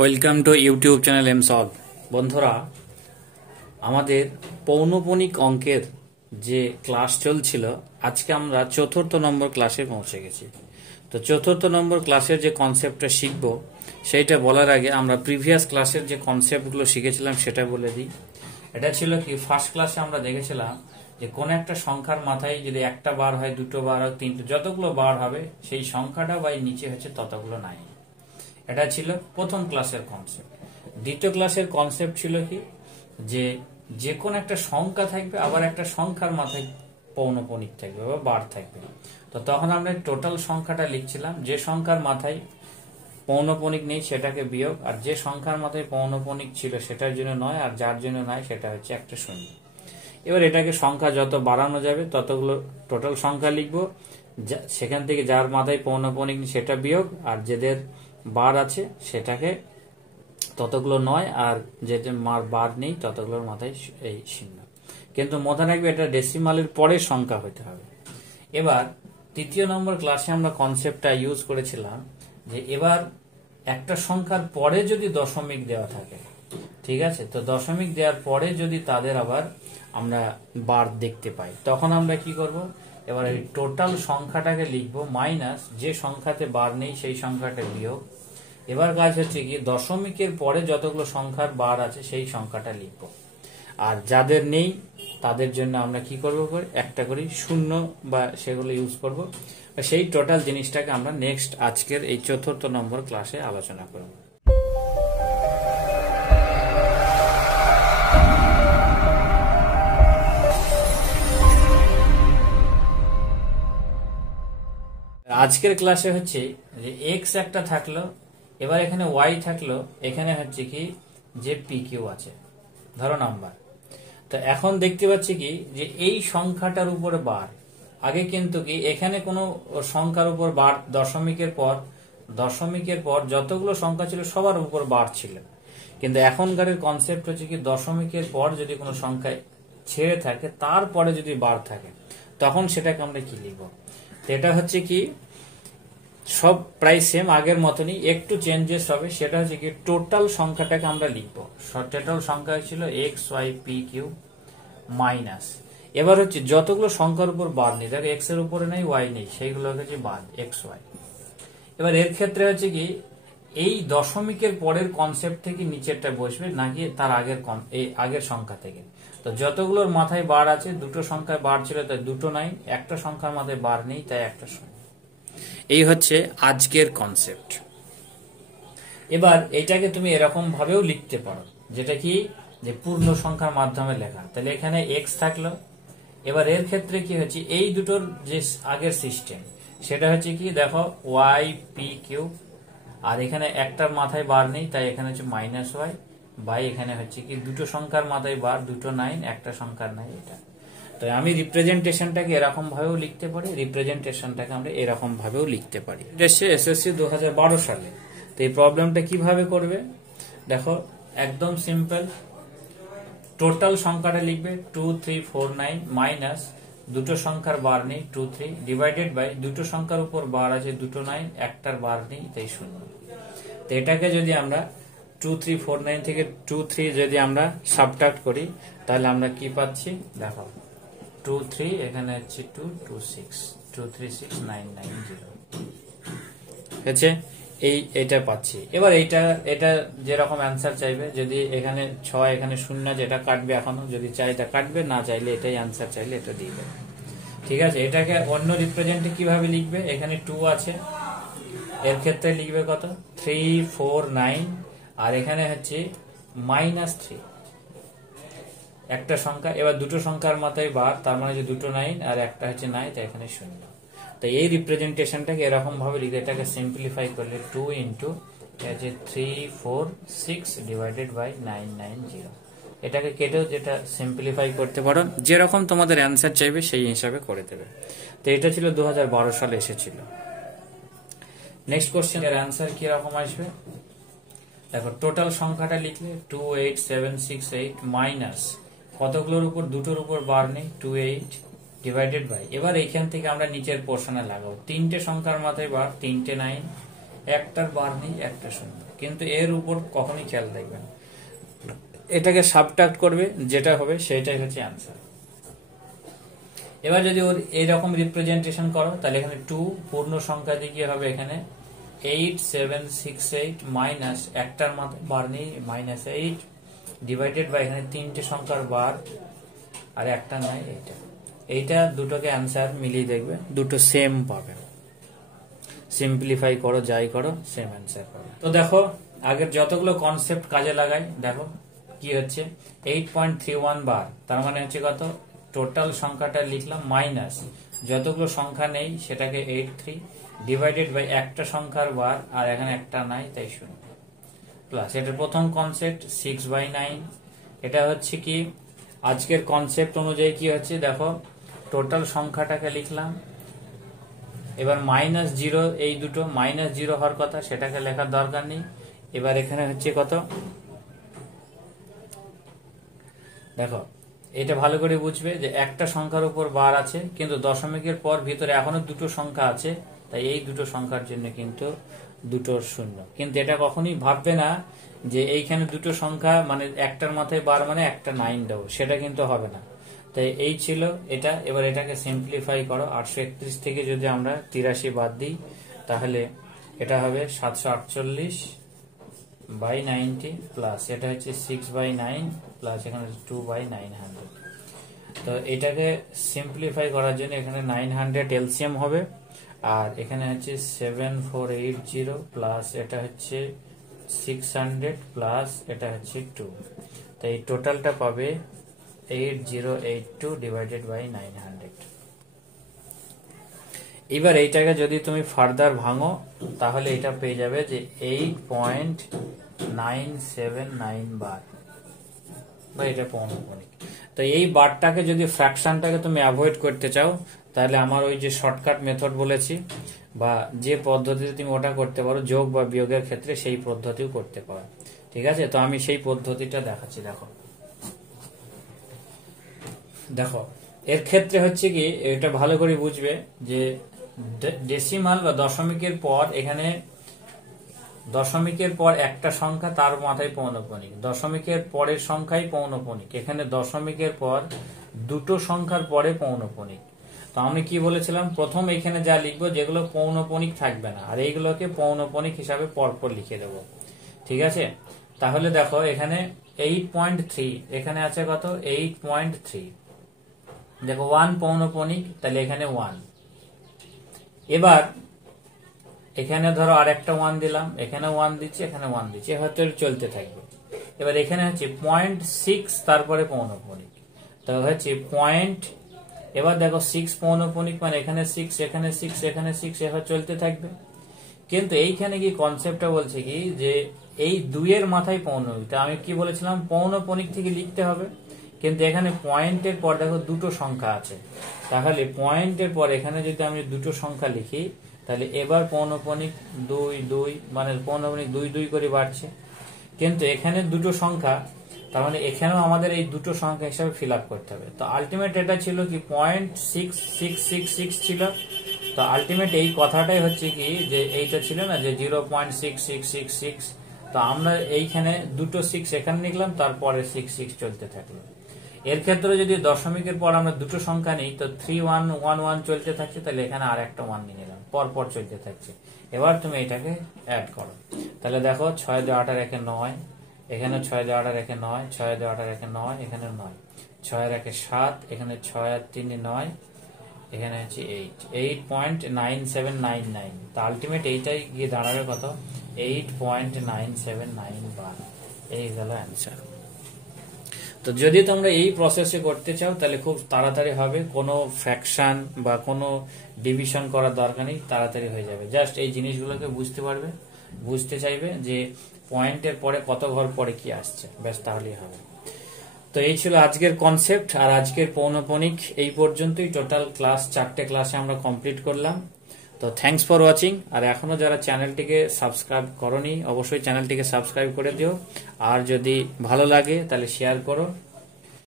Welcome to YouTube channel M solve. বন্ধুরা, আমাদের পৌনঃপুনিক অঙ্কের যে ক্লাস চলছিল, আজকে আমরা ৪র্থ নম্বর ক্লাসে পৌঁছে গেছি। তো ৪র্থ নম্বর ক্লাসের যে কনসেপ্টটা শিখব, সেইটা বলার আগে আমরা প্রিভিয়াস ক্লাসের যে কনসেপ্টগুলো শিখেছিলাম সেটা বলে দিই। এটা ছিল কি, ফার্স্ট ক্লাসে আমরা দেখেছিলাম যে কোন একটা সংখ্যার মাথায় যদি একটা বার হয়, দুটো বার হয়, তিনটে, যতগুলো বার হবে সেই সংখ্যাটা বাই নিচে হচ্ছে ততগুলো নাই। এটা ছিল প্রথম ক্লাসের কনসেপ্ট। দ্বিতীয় ক্লাসের কনসেপ্ট ছিল কি, যে কোন একটা সংখ্যা থাকবে, আবার একটা সংখ্যার মাথায় পৌনঃপুনিক থাকবে বা বার থাকবে। তো তখন আমরা টোটাল সংখ্যাটা লিখছিলাম, যে সংখ্যার মাথায় পৌনঃপুনিক নেই সেটাকে বিয়োগ, আর যে সংখ্যার মাথায় পৌনঃপুনিক ছিল সেটার জন্য নয়, আর যার জন্য নয় সেটা হচ্ছে একটা শূন্য। এবার এটাকে সংখ্যা যত বাড়ানো যাবে ততগুলো টোটাল সংখ্যা লিখবো, সেখান থেকে যার মাথায় পৌনঃপুনিক নেই সেটা বিয়োগ, আর যেদের বার আছে সেটাকে ততগুলো নয়, আর যেতে মার বার নেই ততগুলোর মাথায় এই শূন্য। কিন্তু মনে রাখবে এটা ডেসিমালের পরে সংখ্যা হতে হবে। এবার তৃতীয় নম্বর ক্লাসে আমরা কনসেপ্টটা ইউজ করেছিলাম যে এবার একটা সংখ্যার পরে যদি দশমিক দেওয়া থাকে, ঠিক আছে, তো দশমিক দেওয়ার পরে যদি তাদের আবার আমরা বার দেখতে পাই, তখন আমরা কি করব, এবার এই টোটাল সংখ্যাটাকে লিখবো মাইনাস যে সংখ্যাতে বার নেই সেই সংখ্যাটা বিয়োগ। এবার কাজ হচ্ছে কি, দশমিকের পরে যতগুলো সংখ্যার বার আছে সেই সংখ্যাটা লিখবো, আর যাদের নেই তাদের জন্য আমরা কি করবো, একটা করে শূন্য বা সেগুলো ইউজ করব। সেই টোটাল জিনিসটাকে আমরা নেক্সট আজকের এই ৪র্থ নম্বর ক্লাসে আলোচনা করব। আজকের ক্লাসে হচ্ছে যে এক্স একটা থাকলো, এবার এখানে ওয়াই থাকলো, এখানে হচ্ছে কি যে পি কিউ আছে, ধরো নাম্বার। তো এখন দেখতে পাচ্ছি কি যে এই সংখ্যাটার উপরে বার, আগে কিন্তু কি এখানে কোনো সংখ্যার উপর বার দশমিকের পর যতগুলো সংখ্যা ছিল সবার উপর বার ছিল, কিন্তু এখনকার কনসেপ্ট হচ্ছে কি দশমিকের পর যদি কোনো সংখ্যা ছেড়ে থাকে তারপরে যদি বার থাকে তখন সেটাকে আমরা কি লিখব। তো এটা হচ্ছে কি সব প্রায় সেম আগের মতনই, একটু চেঞ্জেস হবে। সেটা হচ্ছে কি টোটাল সংখ্যাটাকে আমরা লিখবো, টোটাল সংখ্যা ছিল X Y P Q minus, এবার হচ্ছে যতগুলো সংখ্যার উপর বার নেই, দেখো এক্স এর উপরে নেই, ওয়াই নেই, সেইগুলো হচ্ছে বাদ এক্স ওয়াই। এবার এর ক্ষেত্রে হচ্ছে কি এই দশমিকের পরের কনসেপ্ট থেকে নিচেরটা বসবে, নাকি তার আগের সংখ্যা থেকে। তো যতগুলোর মাথায় বার আছে, দুটো সংখ্যায় বার ছিল তাই দুটো নাই, একটা সংখ্যার মাথায় বার নেই তাই একটা শূন্য। এই হচ্ছে আজকের কনসেপ্ট। এবার এটাকে তুমি এরকম ভাবেও লিখতে পারো, যেটা কি যে পূর্ণ সংখ্যার মাধ্যমে লেখা। তাহলে এখানে এক্স থাকলো, এবার এর ক্ষেত্রে কি হচ্ছে এই দুটোর যে আগের সিস্টেম সেটা হচ্ছে কি, দেখো ওয়াই পি কিউ, আর এখানে একটার মাথায় বার নেই তাই এখানে হচ্ছে মাইনাস ওয়াই বাই, এখানে হচ্ছে কি দুটো সংখ্যার মাথায় বার, দুটো নাইন, একটা সংখ্যার নাই এটা। তো আমি রিপ্রেজেন্টেশনটাকে এরকম ভাবেও লিখতে পারি, রিপ্রেজেন্টেশনটাকে আমরা এরকম ভাবেও লিখতে পারি। এসএসসি 2012 সালে। তো এই প্রবলেমটা কিভাবে করবে দেখো, একদম সিম্পল। টোটাল সংখ্যাটা লিখবে 2349 মাইনাস দুটো সংখ্যার বার নেই 23 ডিভাইডেড বাই দুটো সংখ্যার উপর বার আছে দুটো নাইন, একটার বার নেই তাই শূন্য। তো এটাকে যদি আমরা 2349 থেকে 23 যদি আমরা সাবট্রাক্ট করি তাহলে আমরা কি পাচ্ছি দেখো, 23 এখানে হচ্ছে 226 236990 হচ্ছে এইটা পাচ্ছি। এবার এটা যেরকম অ্যান্সার চাইবে, যদি এখানে 6 এখানে 0 যেটা কাটবে, এখনো যদি চাই তা কাটবে, না চাইলে এটাই অ্যান্সার, চাইলে এটা দিয়ে দেবে। ঠিক আছে, এটাকে অন্য রিপ্রেজেন্টে কিভাবে লিখবে, এখানে 2 আছে, এর ক্ষেত্রে লিখবে কত 349, আর এখানে হচ্ছে -3 একটা সংখ্যা। এবার দুটো সংখ্যার মাথায় বার, তার মানে যে দুটো নাইন আর একটা হচ্ছে নাই, তাই এখানে শূন্য। তো এই রিপ্রেজেন্টেশনটাকে এরকম ভাবে লিখে এটাকে সিম্পলিফাই করলে 2 ইন্টু 346 ডিভাইডেড বাই 990, এটাকে কেটেও যেটা সিম্পলিফাই করতে পারো, যেরকম তোমাদের অ্যান্সার চাইবে সেই হিসাবে করে দেবে। তো এটা ছিল 2012 সালে এসেছিল। নেক্সট কোশ্চেন এর অ্যান্সার কি রকম আসবে দেখো, টোটাল সংখ্যাটা লিখলে 28768 মাইনাস কতগুলোর উপর, দুটোর উপর বার নেই 28 ডিভাইডেড বাই, এবার এইখান থেকে আমরা নিচের পোর্শনে লাগাবো, তিনটে সংখ্যার মাথায় বার, তিনটে নাইন, একটার বার নেই একটা শূন্য। কিন্তু এর উপর কখনোই খেয়াল রাখবেন, এটাকে সাবট্রাক্ট করবে, যেটা হবে সেটাই হচ্ছে অ্যান্সার। এবার যদি ওর এইরকম রিপ্রেজেন্টেশন করো তাহলে এখানে 2 পূর্ণ সংখ্যা দিয়ে কি হবে, এখানে 8768 মাইনাস একটার বার নেই -8 ডিভাইডেড বাই এখানে 3টে সংখ্যার বার আর একটা নাই, এইটা দুটোকে অ্যান্সার মিলিয়ে দেখবে, দুটো সেম পাবে। সিম্পলিফাই করো, যাই করো, সেম অ্যান্সার পাবে। তো দেখো আগের যতগুলো কনসেপ্ট কাজে লাগাই, দেখো কি হচ্ছে 8.31 বার, তার মানে হচ্ছে কত, টোটাল সংখ্যাটা লিখলাম মাইনাস যতগুলো সংখ্যা নেই সেটাকে 83 ডিভাইডেড বাই একটা সংখ্যার বার আর এখানে একটা নাই তাই 0 প্লাস এটা প্রথম কনসেপ্ট 6/9। এটা হচ্ছে কি আজকের কনসেপ্ট অনুযায়ী কি হচ্ছে, দেখো টোটাল সংখ্যাটাকে লিখলাম, এবার -0 এই দুটো -0 হওয়ার কথা, সেটাকে লেখার দরকার নেই। এবার এখানে হচ্ছে কত, দেখো এটা ভালো করে বুঝবে যে একটা সংখ্যার উপর বার আছে কিন্তু দশমিকের পর ভিতরে এখনো দুটো সংখ্যা আছে, তাই এই দুটো সংখ্যার জন্য কিন্তু দুটোর 0। কিন্তু এটা কখনোই ভাববে না যে এইখানে দুটো সংখ্যা মানে একটার মাথায় বার মানে একটা 9 দেবো, সেটা কিন্তু হবে না। তাই এই ছিল এটা। এবার এটাকে সিম্পলিফাই করো, 831 থেকে যদি আমরা 83 বাদ দিই তাহলে এটা হবে 748/90 প্লাস এটা হচ্ছে 6/9 প্লাস এখানে 2/900। তো এটাকে সিম্পলিফাই করার জন্য এখানে 900 এলসিএম হবে আর এখানে হচ্ছে 7480 প্লাস এটা হচ্ছে 600 প্লাস এটা হচ্ছে 2, তাই টোটালটা পাবে 8082 ডিভাইডেড বাই 900। এবার এইটাকে যদি তুমি ফার্দার ভাঙো তাহলে এটা পেয়ে যাবে যে 8.979 বার, বা এটা পৌনঃপুনিক। তো এই বারটাকে যদি ফ্র্যাকশনটাকে তুমি অ্যাভয়েড করতে চাও তাহলে আমার ওই যে শর্টকাট মেথড বলেছি বা যে পদ্ধতিতে তুমি ওটা করতে পারো যোগ বা বিয়োগের ক্ষেত্রে, সেই পদ্ধতিও করতে পারো। ঠিক আছে, তো আমি সেই পদ্ধতিটা দেখাচ্ছি। দেখো দেখো এর ক্ষেত্রে হচ্ছে কি, এটা ভালো করে বুঝবে যে ডেসিমাল বা দশমিকের পর, এখানে দশমিকের পর একটা সংখ্যা তার মাথায় পৌনঃপুনিক, দশমিকের পরের সংখ্যাই পৌনঃপুনিক, এখানে দশমিকের পর দুটো সংখ্যার পরে পৌনঃপুনিক। তো আমি কি বলেছিলাম, প্রথম এখানে যা লিখবো যেগুলো পৌনঃপুনিক থাকবে না, আর এইগুলোকে পৌনঃপুনিক হিসাবে পরপর লিখে দেবো। ঠিক আছে, তাহলে দেখো এখানে 8.3, এখানে আছে কত 8.3, দেখো 1 পৌনঃপুনিক, তাহলে এখানে 1। এবার এখানে ধরো আর একটা 1 দিলাম, এখানে 1 দিচ্ছি, এখানে 1 দিচ্ছি, হয়তো চলতে থাকবে। এবার এখানে হচ্ছে 0.6 তারপরে পৌনঃপুনিক, তো হচ্ছে পয়েন্ট, এবার দেখো 6 পৌনঃপুনিক মানে এখানে 6, এখানে 6, এখানে 6, এভাবে চলতে থাকবে। কিন্তু এইখানে কি কনসেপ্টটা বলছে কি যে এই 2 এর মাথায় পৌনঃপুনিক, আমি কি বলেছিলাম পৌনঃপুনিক থেকে লিখতে হবে, কিন্তু এখানে পয়েন্টের পর দেখো দুটো সংখ্যা আছে, তাহলে পয়েন্টের পর এখানে যদি আমি দুটো সংখ্যা লিখি তাহলে এবার পৌনঃপুনিক 2 2 মানে পৌনঃপুনিক 2 2 করে বাড়ছে, কিন্তু এখানে দুটো সংখ্যা, তার মানে এখানেও আমাদের এই দুটো সংখ্যা হিসাবে ফিল আপ করতে হবে। তো আলটিমেট এটা ছিল কি 0.6666 ছিল, তো আলটিমেট এই কথাটাই হচ্ছে কি যে এইটা ছিল না যে 0.6666, তো আমরা এইখানে দুটো 6 এখানে লিখলাম, তারপরে 6 6 চলতে থাকলো। এর ক্ষেত্রে যদি দশমিকের পর আমরা দুটো সংখ্যা নিই তো 3111 চলতে থাকছে, তাহলে এখানে আর একটা 1 নিয়ে নিলাম, পরপর চলতে থাকছে। এবার তুমি এটাকে অ্যাড করো, তাহলে দেখো 6 2 8 1 9, এখানে 6 2 8 1 9, 6 2 8 1 9, এখানে 9, 6 1 7, এখানে 6 আর 3 9, এখানে হচ্ছে 8.9799। তো আলটিমেট এইটাই গিয়ে দাঁড়াবে কত 8.979 বার, এই গেল অ্যান্সার। তো যদি তোমরা এই প্রসেসে করতে চাও তাহলে খুব তাড়াতাড়ি হবে, কোনো ফ্র্যাকশন বা কোনো ডিভিশন করার দরকার নেই, তাড়াতাড়ি হয়ে যাবে। জাস্ট এই জিনিসগুলোকে বুঝতে পারবে, বুঝতে চাইবে যে পয়েন্টের পরে কত ঘর পরে কি আসছে, ব্যাস তাহলেই হবে। তো এই ছিল আজকের কনসেপ্ট আর আজকের পৌনঃপুনিক, এই পর্যন্তই। টোটাল ক্লাস 4টে ক্লাসে আমরা কমপ্লিট করলাম। তো থ্যাঙ্কস ফর ওয়াচিং। আর এখনো যারা চ্যানেলটিকে সাবস্ক্রাইব করোনি অবশ্যই চ্যানেলটিকে সাবস্ক্রাইব করে দিও, আর যদি ভালো লাগে তাহলে শেয়ার করো।